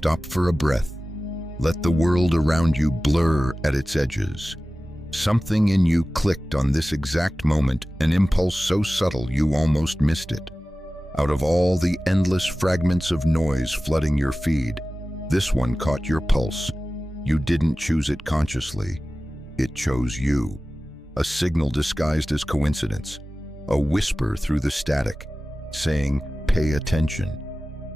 Stop for a breath. Let the world around you blur at its edges. Something in you clicked on this exact moment, an impulse so subtle you almost missed it. Out of all the endless fragments of noise flooding your feed, this one caught your pulse. You didn't choose it consciously. It chose you. A signal disguised as coincidence. A whisper through the static, saying, "Pay attention."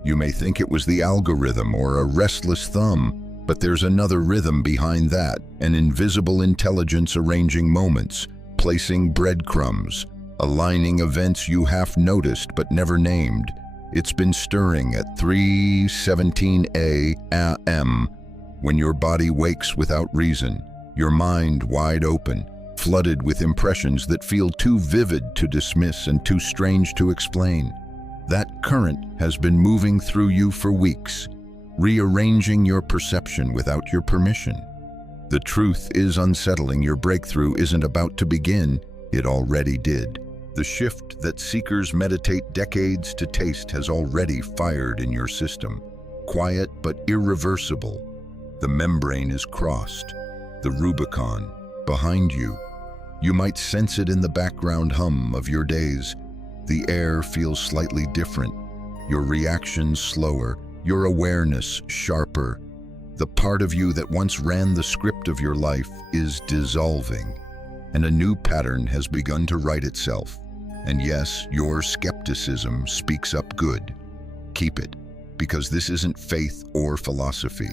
You may think it was the algorithm or a restless thumb, but there's another rhythm behind that, an invisible intelligence arranging moments, placing breadcrumbs, aligning events you half noticed but never named. It's been stirring at 3:17 a.m. when your body wakes without reason, your mind wide open, flooded with impressions that feel too vivid to dismiss and too strange to explain. That current has been moving through you for weeks, rearranging your perception without your permission. The truth is unsettling. Your breakthrough isn't about to begin, it already did. The shift that seekers meditate decades to taste has already fired in your system. Quiet but irreversible. The membrane is crossed. The Rubicon, behind you. You might sense it in the background hum of your days. The air feels slightly different. Your reactions slower. Your awareness sharper. The part of you that once ran the script of your life is dissolving, and a new pattern has begun to write itself. And yes, your skepticism speaks up good. Keep it, because this isn't faith or philosophy.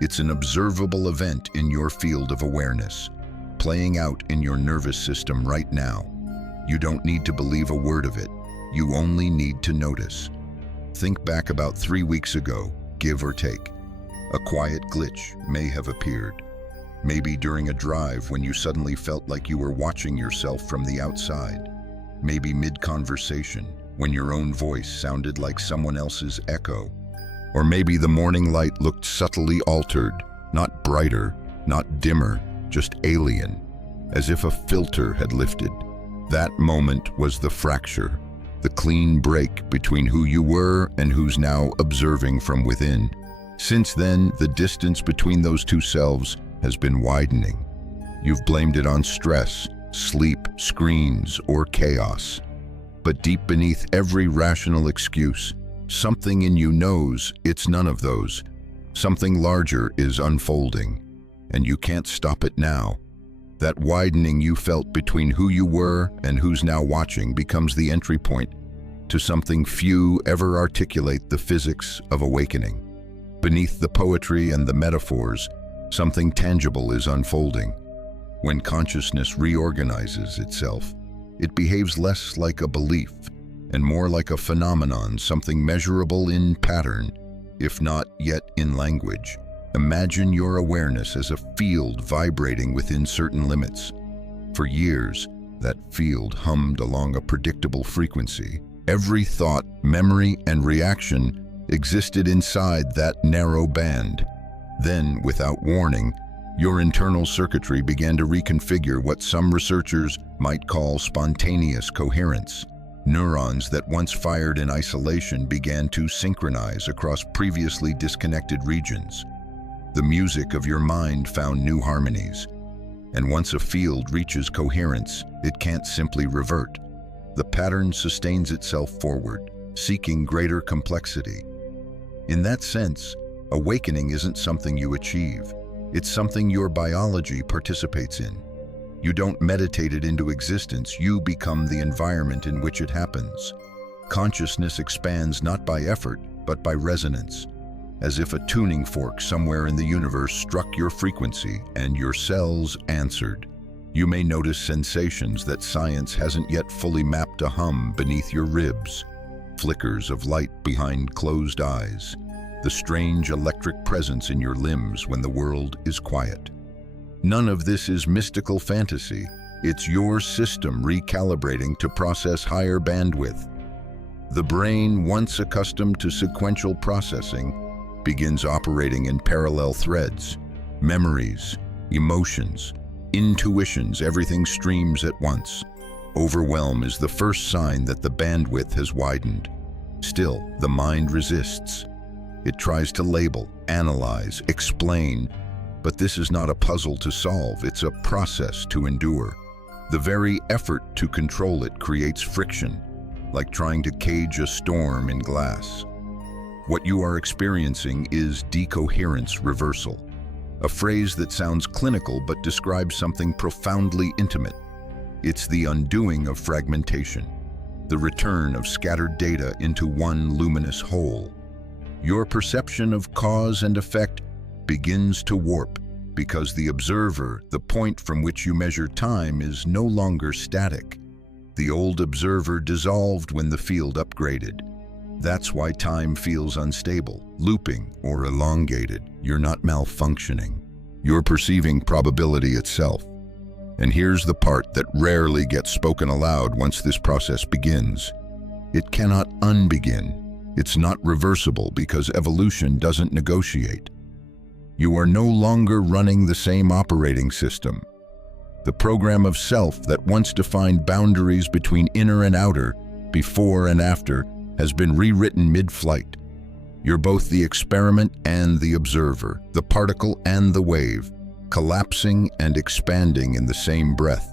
It's an observable event in your field of awareness, playing out in your nervous system right now. You don't need to believe a word of it. You only need to notice. Think back about 3 weeks ago, give or take. A quiet glitch may have appeared. Maybe during a drive when you suddenly felt like you were watching yourself from the outside. Maybe mid-conversation when your own voice sounded like someone else's echo. Or maybe the morning light looked subtly altered, not brighter, not dimmer, just alien, as if a filter had lifted. That moment was the fracture, the clean break between who you were and who's now observing from within. Since then, the distance between those two selves has been widening. You've blamed it on stress, sleep, screens, or chaos. But deep beneath every rational excuse, something in you knows it's none of those. Something larger is unfolding, and you can't stop it now. That widening you felt between who you were and who's now watching becomes the entry point to something few ever articulate: the physics of awakening. Beneath the poetry and the metaphors, something tangible is unfolding. When consciousness reorganizes itself, it behaves less like a belief and more like a phenomenon, something measurable in pattern, if not yet in language. Imagine your awareness as a field vibrating within certain limits. For years, that field hummed along a predictable frequency. Every thought, memory, and reaction existed inside that narrow band. Then, without warning, your internal circuitry began to reconfigure what some researchers might call spontaneous coherence. Neurons that once fired in isolation began to synchronize across previously disconnected regions. The music of your mind found new harmonies. And once a field reaches coherence, it can't simply revert. The pattern sustains itself forward, seeking greater complexity. In that sense, awakening isn't something you achieve. It's something your biology participates in. You don't meditate it into existence, you become the environment in which it happens. Consciousness expands not by effort, but by resonance. As if a tuning fork somewhere in the universe struck your frequency and your cells answered. You may notice sensations that science hasn't yet fully mapped to hum beneath your ribs. Flickers of light behind closed eyes. The strange electric presence in your limbs when the world is quiet. None of this is mystical fantasy. It's your system recalibrating to process higher bandwidth. The brain, once accustomed to sequential processing, begins operating in parallel threads. Memories, emotions, intuitions, everything streams at once. Overwhelm is the first sign that the bandwidth has widened. Still, the mind resists. It tries to label, analyze, explain, but this is not a puzzle to solve, it's a process to endure. The very effort to control it creates friction, like trying to cage a storm in glass. What you are experiencing is decoherence reversal, a phrase that sounds clinical but describes something profoundly intimate. It's the undoing of fragmentation, the return of scattered data into one luminous whole. Your perception of cause and effect begins to warp because the observer, the point from which you measure time, is no longer static. The old observer dissolved when the field upgraded. That's why time feels unstable, looping, or elongated. You're not malfunctioning. You're perceiving probability itself. And here's the part that rarely gets spoken aloud once this process begins. It cannot unbegin. It's not reversible because evolution doesn't negotiate. You are no longer running the same operating system. The program of self that once defined boundaries between inner and outer, before and after, has been rewritten mid-flight. You're both the experiment and the observer, the particle and the wave, collapsing and expanding in the same breath.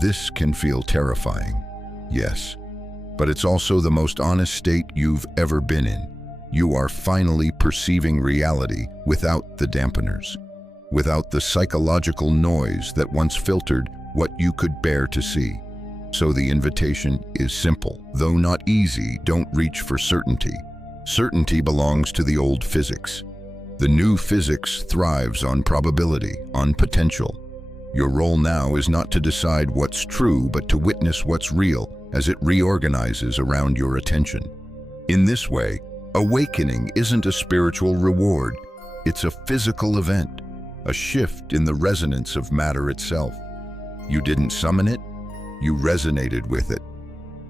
This can feel terrifying, yes, but it's also the most honest state you've ever been in. You are finally perceiving reality without the dampeners, without the psychological noise that once filtered what you could bear to see. So the invitation is simple. Though not easy, don't reach for certainty. Certainty belongs to the old physics. The new physics thrives on probability, on potential. Your role now is not to decide what's true, but to witness what's real as it reorganizes around your attention. In this way, awakening isn't a spiritual reward, it's a physical event, a shift in the resonance of matter itself. You didn't summon it, you resonated with it.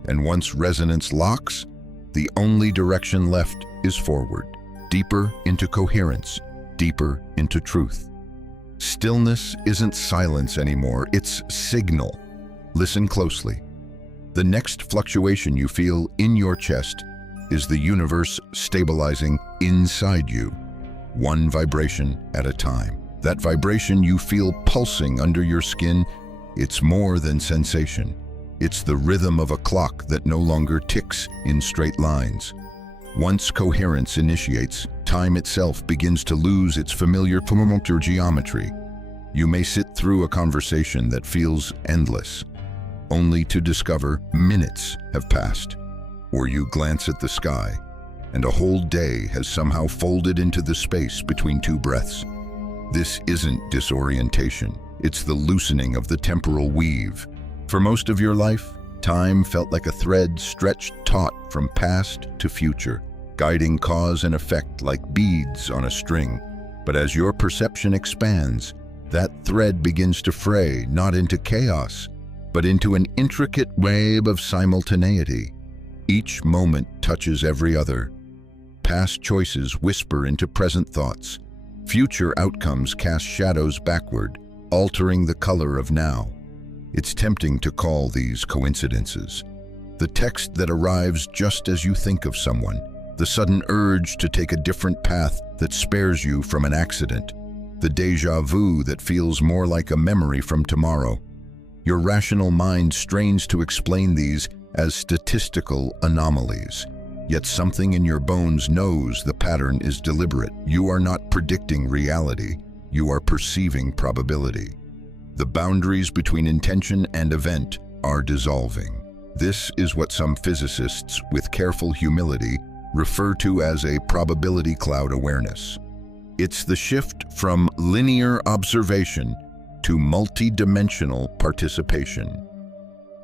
And once resonance locks, the only direction left is forward, deeper into coherence, deeper into truth. Stillness isn't silence anymore, it's signal. Listen closely. The next fluctuation you feel in your chest is the universe stabilizing inside you, one vibration at a time. That vibration you feel pulsing under your skin, it's more than sensation. It's the rhythm of a clock that no longer ticks in straight lines. Once coherence initiates, time itself begins to lose its familiar geometry. You may sit through a conversation that feels endless, only to discover minutes have passed. Or you glance at the sky, and a whole day has somehow folded into the space between two breaths. This isn't disorientation, it's the loosening of the temporal weave. For most of your life, time felt like a thread stretched taut from past to future, guiding cause and effect like beads on a string. But as your perception expands, that thread begins to fray, not into chaos, but into an intricate web of simultaneity. Each moment touches every other. Past choices whisper into present thoughts. Future outcomes cast shadows backward, altering the color of now. It's tempting to call these coincidences. The text that arrives just as you think of someone, the sudden urge to take a different path that spares you from an accident, the déjà vu that feels more like a memory from tomorrow. Your rational mind strains to explain these as statistical anomalies, yet something in your bones knows the pattern is deliberate. You are not predicting reality, you are perceiving probability. The boundaries between intention and event are dissolving. This is what some physicists, with careful humility, refer to as a probability cloud awareness. It's the shift from linear observation to multi-dimensional participation.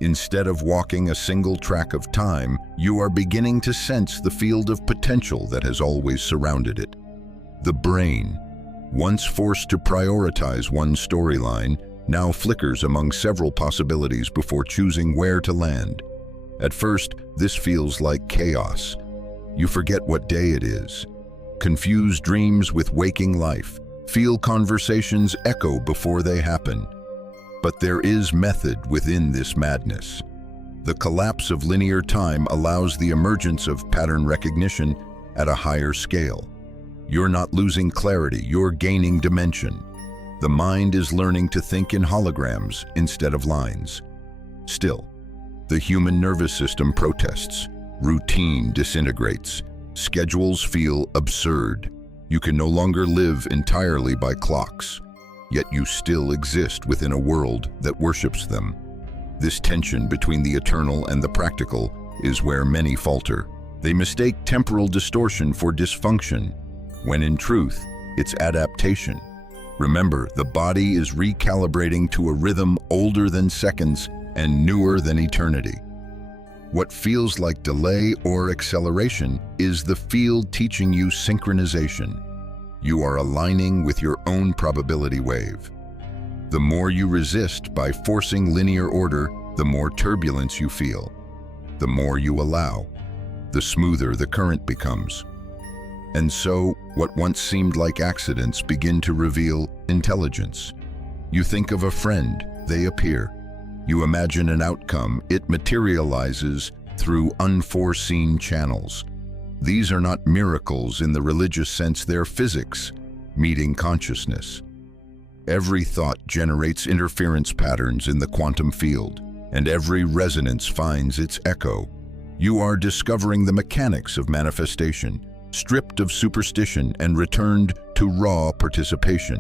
Instead of walking a single track of time, you are beginning to sense the field of potential that has always surrounded it. The brain, once forced to prioritize one storyline, now flickers among several possibilities before choosing where to land. At first, this feels like chaos. You forget what day it is. Confuse dreams with waking life. Feel conversations echo before they happen. But there is method within this madness. The collapse of linear time allows the emergence of pattern recognition at a higher scale. You're not losing clarity, you're gaining dimension. The mind is learning to think in holograms instead of lines. Still, the human nervous system protests. Routine disintegrates. Schedules feel absurd. You can no longer live entirely by clocks, yet you still exist within a world that worships them. This tension between the eternal and the practical is where many falter. They mistake temporal distortion for dysfunction, when in truth, it's adaptation. Remember, the body is recalibrating to a rhythm older than seconds and newer than eternity. What feels like delay or acceleration is the field teaching you synchronization. You are aligning with your own probability wave. The more you resist by forcing linear order, the more turbulence you feel. The more you allow, the smoother the current becomes. And so, what once seemed like accidents begin to reveal intelligence. You think of a friend, they appear. You imagine an outcome, it materializes through unforeseen channels. These are not miracles in the religious sense, they're physics, meeting consciousness. Every thought generates interference patterns in the quantum field, and every resonance finds its echo. You are discovering the mechanics of manifestation, stripped of superstition and returned to raw participation.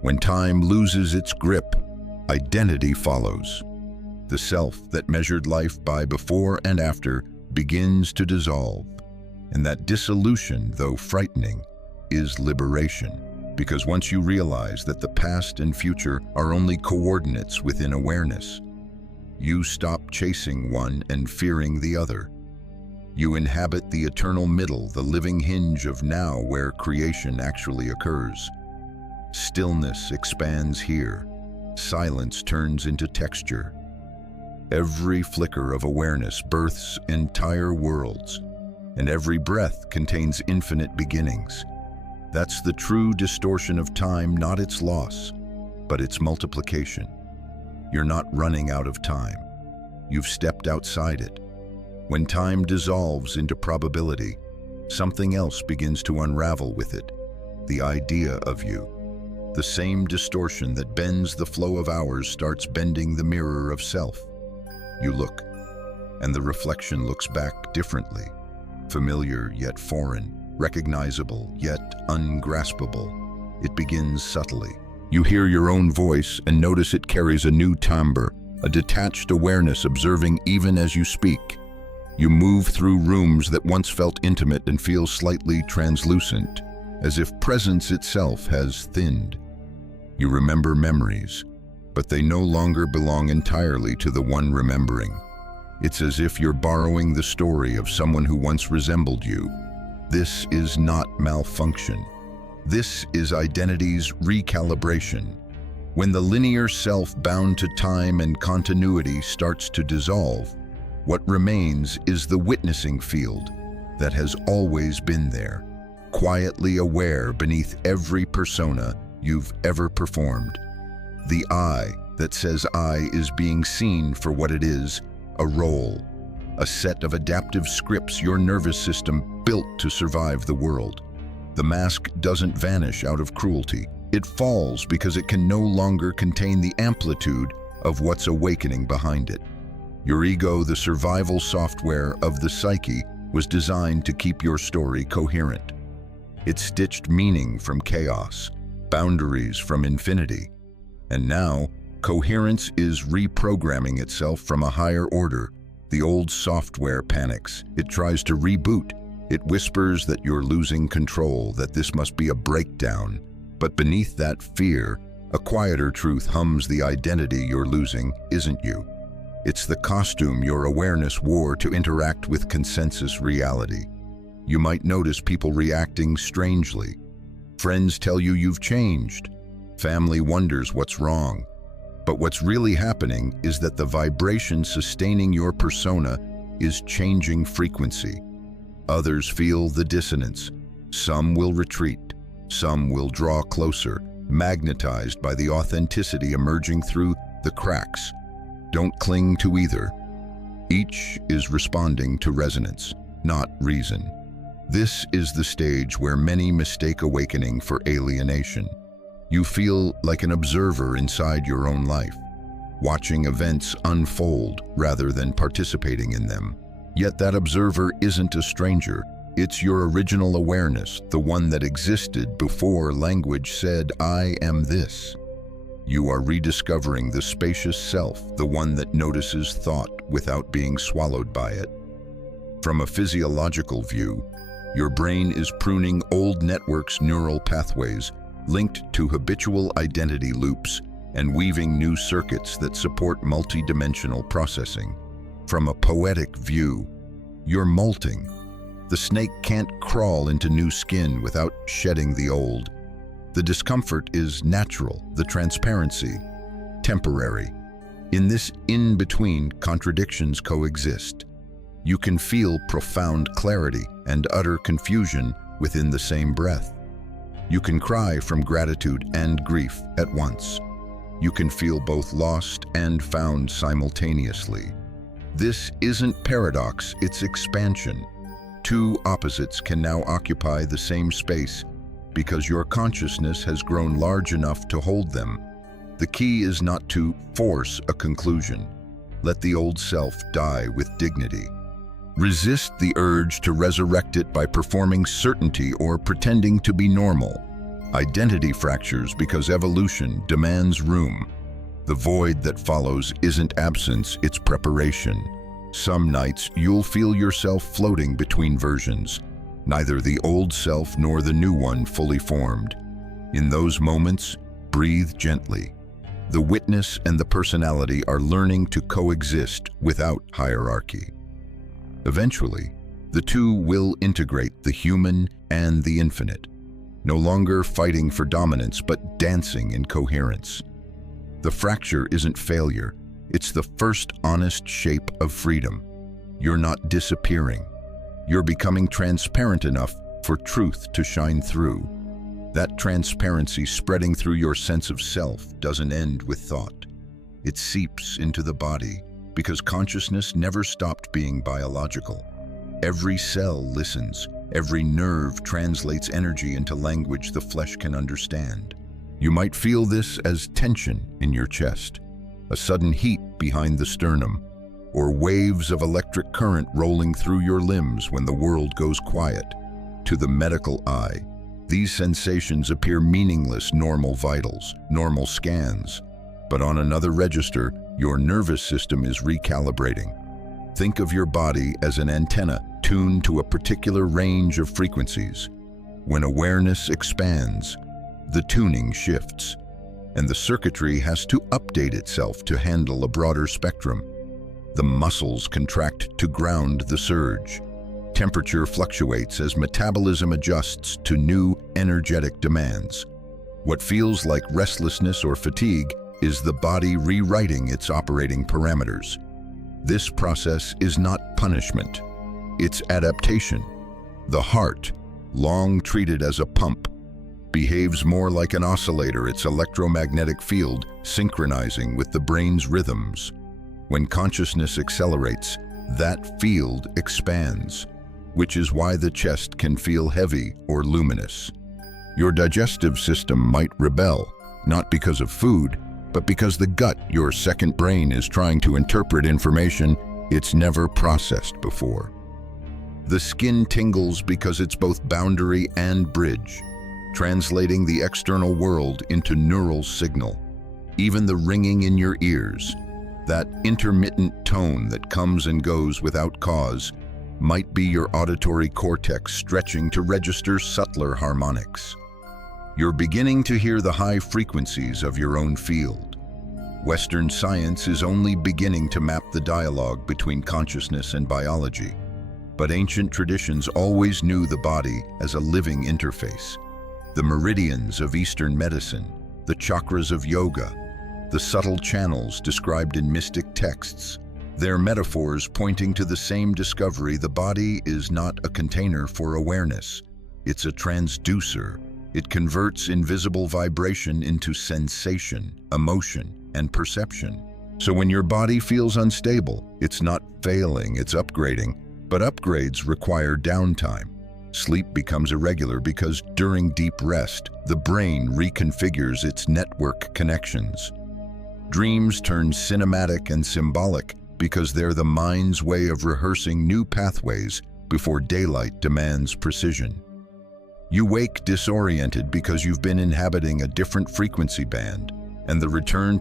When time loses its grip, identity follows. The self that measured life by before and after begins to dissolve. And that dissolution, though frightening, is liberation. Because once you realize that the past and future are only coordinates within awareness, you stop chasing one and fearing the other. You inhabit the eternal middle, the living hinge of now where creation actually occurs. Stillness expands here. Silence turns into texture. Every flicker of awareness births entire worlds, and every breath contains infinite beginnings. That's the true distortion of time, not its loss, but its multiplication. You're not running out of time. You've stepped outside it. When time dissolves into probability, something else begins to unravel with it. The idea of you. The same distortion that bends the flow of hours starts bending the mirror of self. You look, and the reflection looks back differently. Familiar yet foreign, recognizable yet ungraspable. It begins subtly. You hear your own voice and notice it carries a new timbre, a detached awareness observing even as you speak. You move through rooms that once felt intimate and feel slightly translucent, as if presence itself has thinned. You remember memories, but they no longer belong entirely to the one remembering. It's as if you're borrowing the story of someone who once resembled you. This is not malfunction. This is identity's recalibration. When the linear self bound to time and continuity starts to dissolve, what remains is the witnessing field that has always been there, quietly aware beneath every persona you've ever performed. The I that says I is being seen for what it is, a role, a set of adaptive scripts your nervous system built to survive the world. The mask doesn't vanish out of cruelty. It falls because it can no longer contain the amplitude of what's awakening behind it. Your ego, the survival software of the psyche, was designed to keep your story coherent. It stitched meaning from chaos, boundaries from infinity. And now, coherence is reprogramming itself from a higher order. The old software panics. It tries to reboot. It whispers that you're losing control, that this must be a breakdown. But beneath that fear, a quieter truth hums. The identity you're losing isn't you. It's the costume your awareness wore to interact with consensus reality. You might notice people reacting strangely. Friends tell you you've changed. Family wonders what's wrong. But what's really happening is that the vibration sustaining your persona is changing frequency. Others feel the dissonance. Some will retreat. Some will draw closer, magnetized by the authenticity emerging through the cracks. Don't cling to either. Each is responding to resonance, not reason. This is the stage where many mistake awakening for alienation. You feel like an observer inside your own life, watching events unfold rather than participating in them. Yet that observer isn't a stranger. It's your original awareness, the one that existed before language said, "I am this." You are rediscovering the spacious self, the one that notices thought without being swallowed by it. From a physiological view, your brain is pruning old networks' neural pathways linked to habitual identity loops and weaving new circuits that support multidimensional processing. From a poetic view, you're molting. The snake can't crawl into new skin without shedding the old. The discomfort is natural, the transparency temporary. In this in-between, contradictions coexist. You can feel profound clarity and utter confusion within the same breath. You can cry from gratitude and grief at once. You can feel both lost and found simultaneously. This isn't paradox, it's expansion. Two opposites can now occupy the same space because your consciousness has grown large enough to hold them. The key is not to force a conclusion. Let the old self die with dignity. Resist the urge to resurrect it by performing certainty or pretending to be normal. Identity fractures because evolution demands room. The void that follows isn't absence, it's preparation. Some nights you'll feel yourself floating between versions, neither the old self nor the new one fully formed. In those moments, breathe gently. The witness and the personality are learning to coexist without hierarchy. Eventually, the two will integrate, the human and the infinite, no longer fighting for dominance but dancing in coherence. The fracture isn't failure, it's the first honest shape of freedom. You're not disappearing. You're becoming transparent enough for truth to shine through. That transparency spreading through your sense of self doesn't end with thought. It seeps into the body, because consciousness never stopped being biological. Every cell listens, every nerve translates energy into language the flesh can understand. You might feel this as tension in your chest, a sudden heat behind the sternum, or waves of electric current rolling through your limbs when the world goes quiet. To the medical eye, these sensations appear meaningless normal vitals, normal scans. But on another register, your nervous system is recalibrating. Think of your body as an antenna tuned to a particular range of frequencies. When awareness expands, the tuning shifts, and the circuitry has to update itself to handle a broader spectrum. The muscles contract to ground the surge. Temperature fluctuates as metabolism adjusts to new energetic demands. What feels like restlessness or fatigue is the body rewriting its operating parameters. This process is not punishment, it's adaptation. The heart, long treated as a pump, behaves more like an oscillator, its electromagnetic field synchronizing with the brain's rhythms. When consciousness accelerates, that field expands, which is why the chest can feel heavy or luminous. Your digestive system might rebel, not because of food, but because the gut, your second brain, is trying to interpret information it's never processed before. The skin tingles because it's both boundary and bridge, translating the external world into neural signal. Even the ringing in your ears, that intermittent tone that comes and goes without cause, might be your auditory cortex stretching to register subtler harmonics. You're beginning to hear the high frequencies of your own field. Western science is only beginning to map the dialogue between consciousness and biology, but ancient traditions always knew the body as a living interface. The meridians of Eastern medicine, the chakras of yoga, the subtle channels described in mystic texts, they're metaphors pointing to the same discovery: the body is not a container for awareness, it's a transducer. It converts invisible vibration into sensation, emotion, and perception. So when your body feels unstable, it's not failing, it's upgrading. But upgrades require downtime. Sleep becomes irregular because during deep rest, the brain reconfigures its network connections. Dreams turn cinematic and symbolic because they're the mind's way of rehearsing new pathways before daylight demands precision. You wake disoriented because you've been inhabiting a different frequency band, and the return